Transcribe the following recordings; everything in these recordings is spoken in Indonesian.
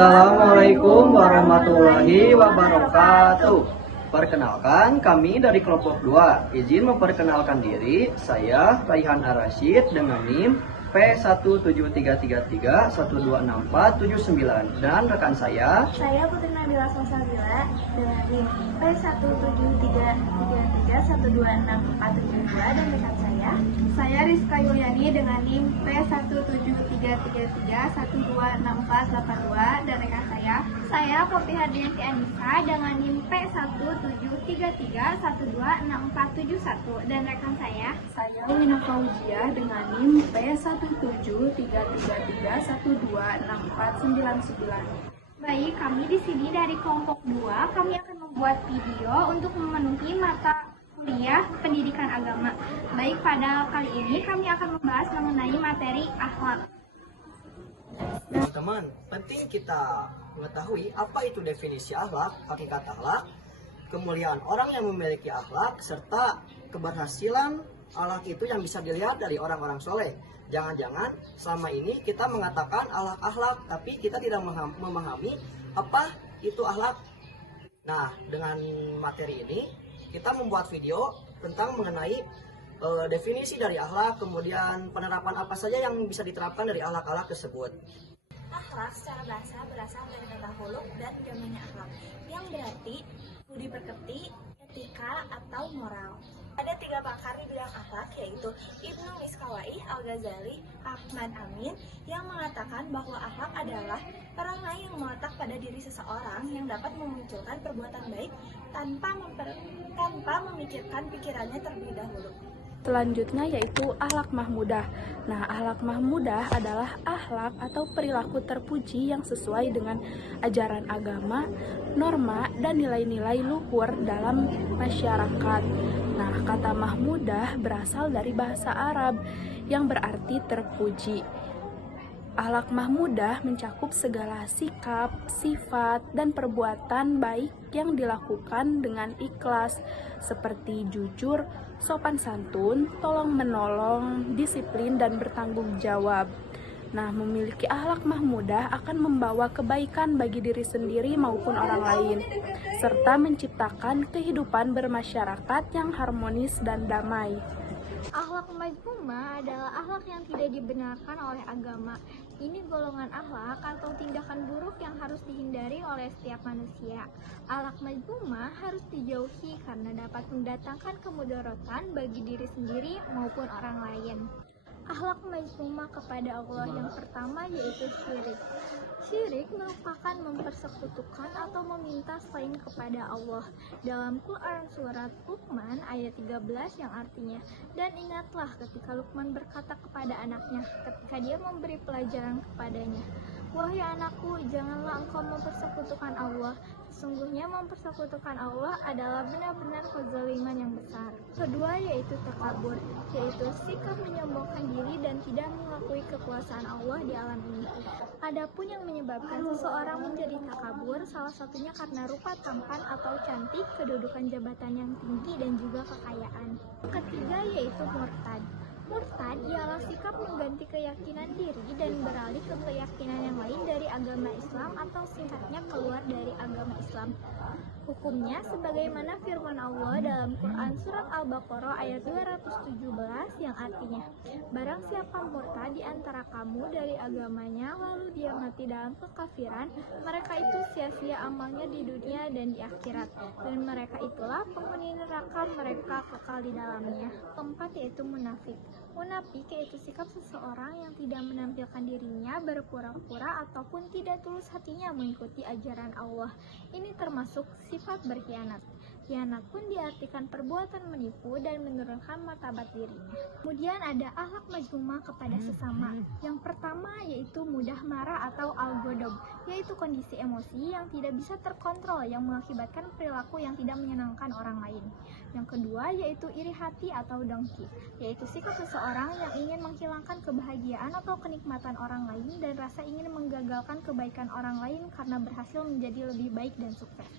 Assalamualaikum warahmatullahi wabarakatuh. Perkenalkan, kami dari kelompok 2. Izin memperkenalkan diri, saya Raihan Ar-Rasyid dengan NIM P17333126479 dan rekan saya Putri Nabila Salsabila dengan NIM P17333126472 dan rekan saya Rizka Yuliani dengan NIM P17333126482 dan rekan saya Poppy Hardianti Anissa dengan NIM P17333126471 dan rekan saya Wina Fauzia dengan NIM P17333126499. Baik, kami di sini dari kelompok 2, kami akan membuat video untuk memenuhi mata kuliah pendidikan agama. Baik, pada kali ini kami akan membahas mengenai materi akhlak. teman-teman. Penting kita mengetahui apa itu definisi akhlak, hakikat akhlak, kemuliaan orang yang memiliki akhlak, serta keberhasilan akhlak itu yang bisa dilihat dari orang-orang soleh. Jangan-jangan selama ini kita mengatakan akhlak, tapi kita tidak memahami apa itu akhlak. Nah, dengan materi ini kita membuat video tentang mengenai definisi dari akhlak, kemudian penerapan apa saja yang bisa diterapkan dari akhlak-akhlak tersebut. Akhlak secara bahasa berasal dari kata huluk dan jamannya akhlak, yang berarti budi pekerti, etika, atau moral. Ada 3 pakar di bidang akhlak, yaitu Ibnu Miskawai, Al-Ghazali, Ahmad Amin, yang mengatakan bahwa akhlak adalah perangai yang meletak pada diri seseorang yang dapat memunculkan perbuatan baik tanpa memikirkan pikirannya terlebih dahulu. Selanjutnya yaitu akhlak mahmudah. Nah, akhlak mahmudah adalah akhlak atau perilaku terpuji yang sesuai dengan ajaran agama, norma, dan nilai-nilai luhur dalam masyarakat. Nah, kata mahmudah berasal dari bahasa Arab yang berarti terpuji. Akhlak mahmudah mencakup segala sikap, sifat, dan perbuatan baik yang dilakukan dengan ikhlas, seperti jujur, sopan santun, tolong menolong, disiplin, dan bertanggung jawab. Nah, memiliki akhlak mahmudah akan membawa kebaikan bagi diri sendiri maupun orang lain, serta menciptakan kehidupan bermasyarakat yang harmonis dan damai. Akhlak mazmumah adalah akhlak yang tidak dibenarkan oleh agama. Ini golongan akhlak atau tindakan buruk yang harus dihindari oleh setiap manusia. Akhlak mazmumah harus dijauhi karena dapat mendatangkan kemudaratan bagi diri sendiri maupun orang lain. Akhlak mazmumah kepada Allah yang pertama yaitu syirik. Syirik merupakan mempersekutukan atau meminta selain kepada Allah. Dalam Quran surat Luqman ayat 13 yang artinya, dan ingatlah ketika Luqman berkata kepada anaknya ketika dia memberi pelajaran kepadanya, wahai anakku, janganlah engkau mempersekutukan Allah. Sesungguhnya mempersekutukan Allah adalah benar-benar kezaliman yang besar. Kedua yaitu takabur, yaitu sikap menyombongkan diri dan tidak mengakui kekuasaan Allah di alam ini. Adapun yang menyebabkan seseorang menjadi takabur, salah satunya karena rupa tampan atau cantik, kedudukan jabatan yang tinggi, dan juga kekayaan. Ketiga yaitu murtad. Murtad ialah sikap mengganti keyakinan diri dan beralih ke keyakinan yang lain dari agama Islam atau singkatnya keluar dari agama Islam. Hukumnya sebagaimana firman Allah dalam Quran surat Al-Baqarah ayat 217 yang artinya, barang siapa murtad di antara kamu dari agamanya lalu dia mati dalam kekafiran, mereka itu sia-sia amalnya di dunia dan di akhirat, dan mereka itulah penghuni neraka, mereka kekal di dalamnya. Keempat yaitu munafik. Munafik yaitu sikap seseorang yang tidak menampilkan dirinya, berpura-pura ataupun tidak tulus hatinya mengikuti ajaran Allah. Ini termasuk sifat berkhianat. Khianat pun diartikan perbuatan menipu dan menurunkan martabat dirinya. Kemudian ada akhlak mazmumah kepada sesama. Yang pertama yaitu mudah marah atau al-ghadab, yaitu kondisi emosi yang tidak bisa terkontrol yang mengakibatkan perilaku yang tidak menyenangkan orang lain. Yang kedua yaitu iri hati atau dengki, yaitu sikap seseorang yang ingin menghilangkan kebahagiaan atau kenikmatan orang lain dan rasa ingin menggagalkan kebaikan orang lain karena berhasil menjadi lebih baik dan sukses.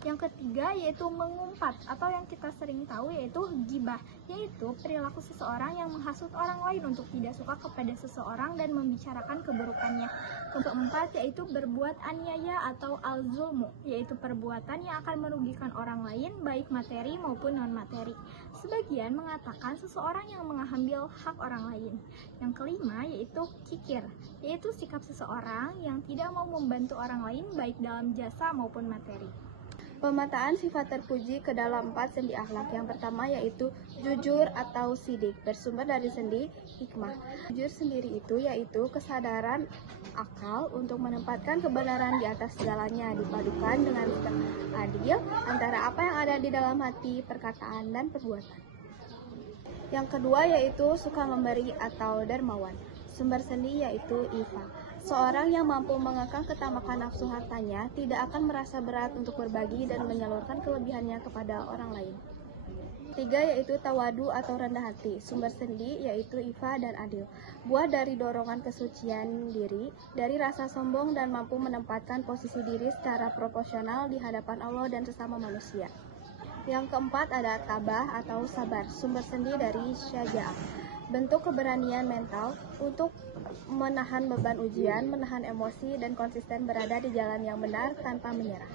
Yang ketiga yaitu mengumpat atau yang kita sering tahu yaitu gibah, yaitu perilaku seseorang yang menghasut orang lain untuk tidak suka kepada seseorang dan membicarakan keburukannya. Keempat yaitu berbuat aniaya atau al-zulmu, yaitu perbuatan yang akan merugikan orang lain baik materi maupun non-materi. Sebagian mengatakan seseorang yang mengambil hak orang lain. Yang kelima yaitu kikir, yaitu sikap seseorang yang tidak mau membantu orang lain baik dalam jasa maupun materi. Pemetaan sifat terpuji ke dalam 4 sendi akhlak. Yang pertama yaitu jujur atau sidik, bersumber dari sendi hikmah. Jujur sendiri itu yaitu kesadaran akal untuk menempatkan kebenaran di atas segalanya, dipadukan dengan sikap adil antara apa yang ada di dalam hati, perkataan, dan perbuatan. Yang kedua yaitu suka memberi atau dermawan. Sumber sendi yaitu ifa. Seorang yang mampu mengekang ketamakan nafsu hartanya tidak akan merasa berat untuk berbagi dan menyalurkan kelebihannya kepada orang lain. Tiga yaitu tawadu atau rendah hati. Sumber sendi yaitu ifa dan adil. Buah dari dorongan kesucian diri, dari rasa sombong dan mampu menempatkan posisi diri secara proporsional di hadapan Allah dan sesama manusia. Yang keempat ada tabah atau sabar. Sumber sendi dari syaja'ah. Bentuk keberanian mental untuk menahan beban ujian, menahan emosi, dan konsisten berada di jalan yang benar tanpa menyerah.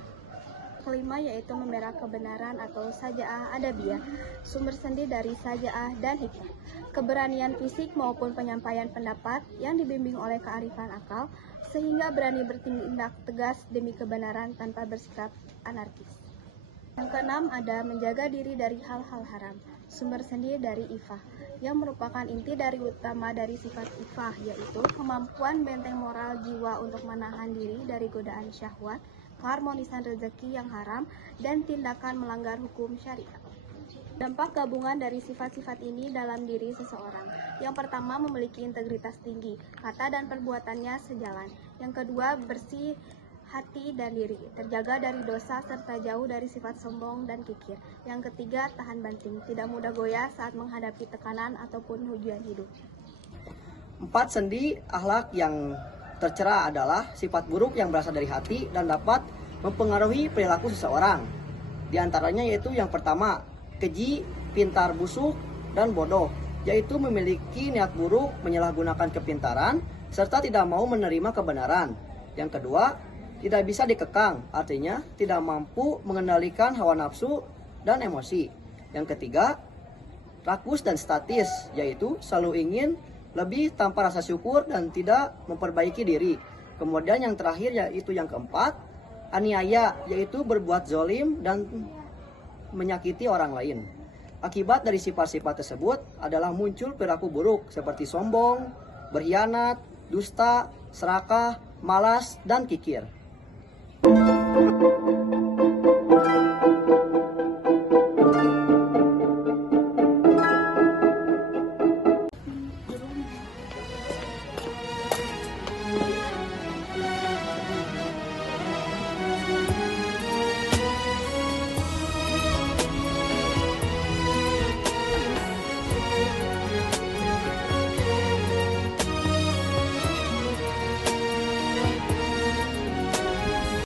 Kelima yaitu memelihara kebenaran atau saja'ah adabiyah. Sumber sendi dari saja'ah dan hikmah. Keberanian fisik maupun penyampaian pendapat yang dibimbing oleh kearifan akal, sehingga berani bertindak tegas demi kebenaran tanpa bersikap anarkis. Yang keenam ada menjaga diri dari hal-hal haram. Sumber sendi dari ifah, yang merupakan inti dari utama dari sifat ifah, yaitu kemampuan benteng moral jiwa untuk menahan diri dari godaan syahwat, keharmonisan rezeki yang haram, dan tindakan melanggar hukum syariat. Dampak gabungan dari sifat-sifat ini dalam diri seseorang. Yang pertama, memiliki integritas tinggi, kata dan perbuatannya sejalan. Yang kedua, bersih hati dan diri, terjaga dari dosa serta jauh dari sifat sombong dan kikir. Yang ketiga, tahan banting, tidak mudah goyah saat menghadapi tekanan ataupun ujian hidup. 4 sendi akhlak yang tercela adalah sifat buruk yang berasal dari hati dan dapat mempengaruhi perilaku seseorang. Di antaranya yaitu yang pertama, keji, pintar busuk, dan bodoh, yaitu memiliki niat buruk, menyalahgunakan kepintaran, serta tidak mau menerima kebenaran. Yang kedua, tidak bisa dikekang, artinya tidak mampu mengendalikan hawa nafsu dan emosi. Yang ketiga, rakus dan statis, yaitu selalu ingin lebih tanpa rasa syukur dan tidak memperbaiki diri. Kemudian yang terakhir yaitu yang keempat, aniaya, yaitu berbuat zolim dan menyakiti orang lain. Akibat dari sifat-sifat tersebut adalah muncul perilaku buruk seperti sombong, berkhianat, dusta, serakah, malas, dan kikir.